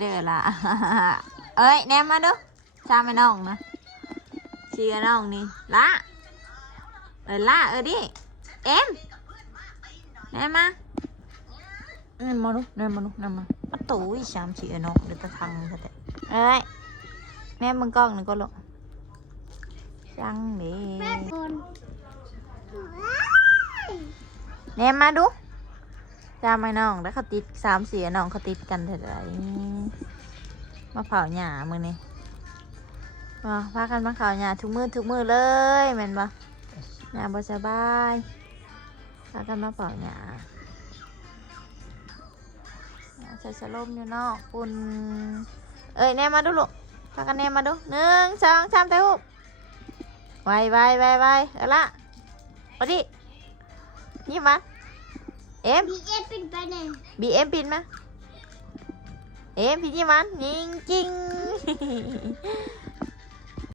เด้อล่ะ เอ้ยแนมมาดูชาไม่น้องนะเชียร์น้องนี่ละเอ้ยละเออดิเอ็มแนมมาแนมมาดูแนมมาดูแนมมาประตูอีสามเชียร์น้องเดี๋ยวจะทังซะแต่เอ้ยแนมมึงกล้องหนึ่งก็ลงจังเด้คนแนมมาดู จาไม่น้องแล้วเขาติดสามเสียน้องเขาติดกันเท่าไหร่มาเผาหญ้ามือนี่มาพากันมาเผาหญ้าทุกมือทุกมือเลยแม่นปะหญ้าบ่สบายพากันมาเผาหญ้าหญ้าใส่สลมอยู่นอกคุณเอ้ยแนมมาดูลูกพากันแนมมาดูหนึ่งสองสามถ่ายรูปไวไวไวไวเอาละเอาดิยิ้มมา เอ็มพี่เอฟเป็นไปไหนบีเอ็มปินมาเอ็มพี่ยิ้มมันยิงจริง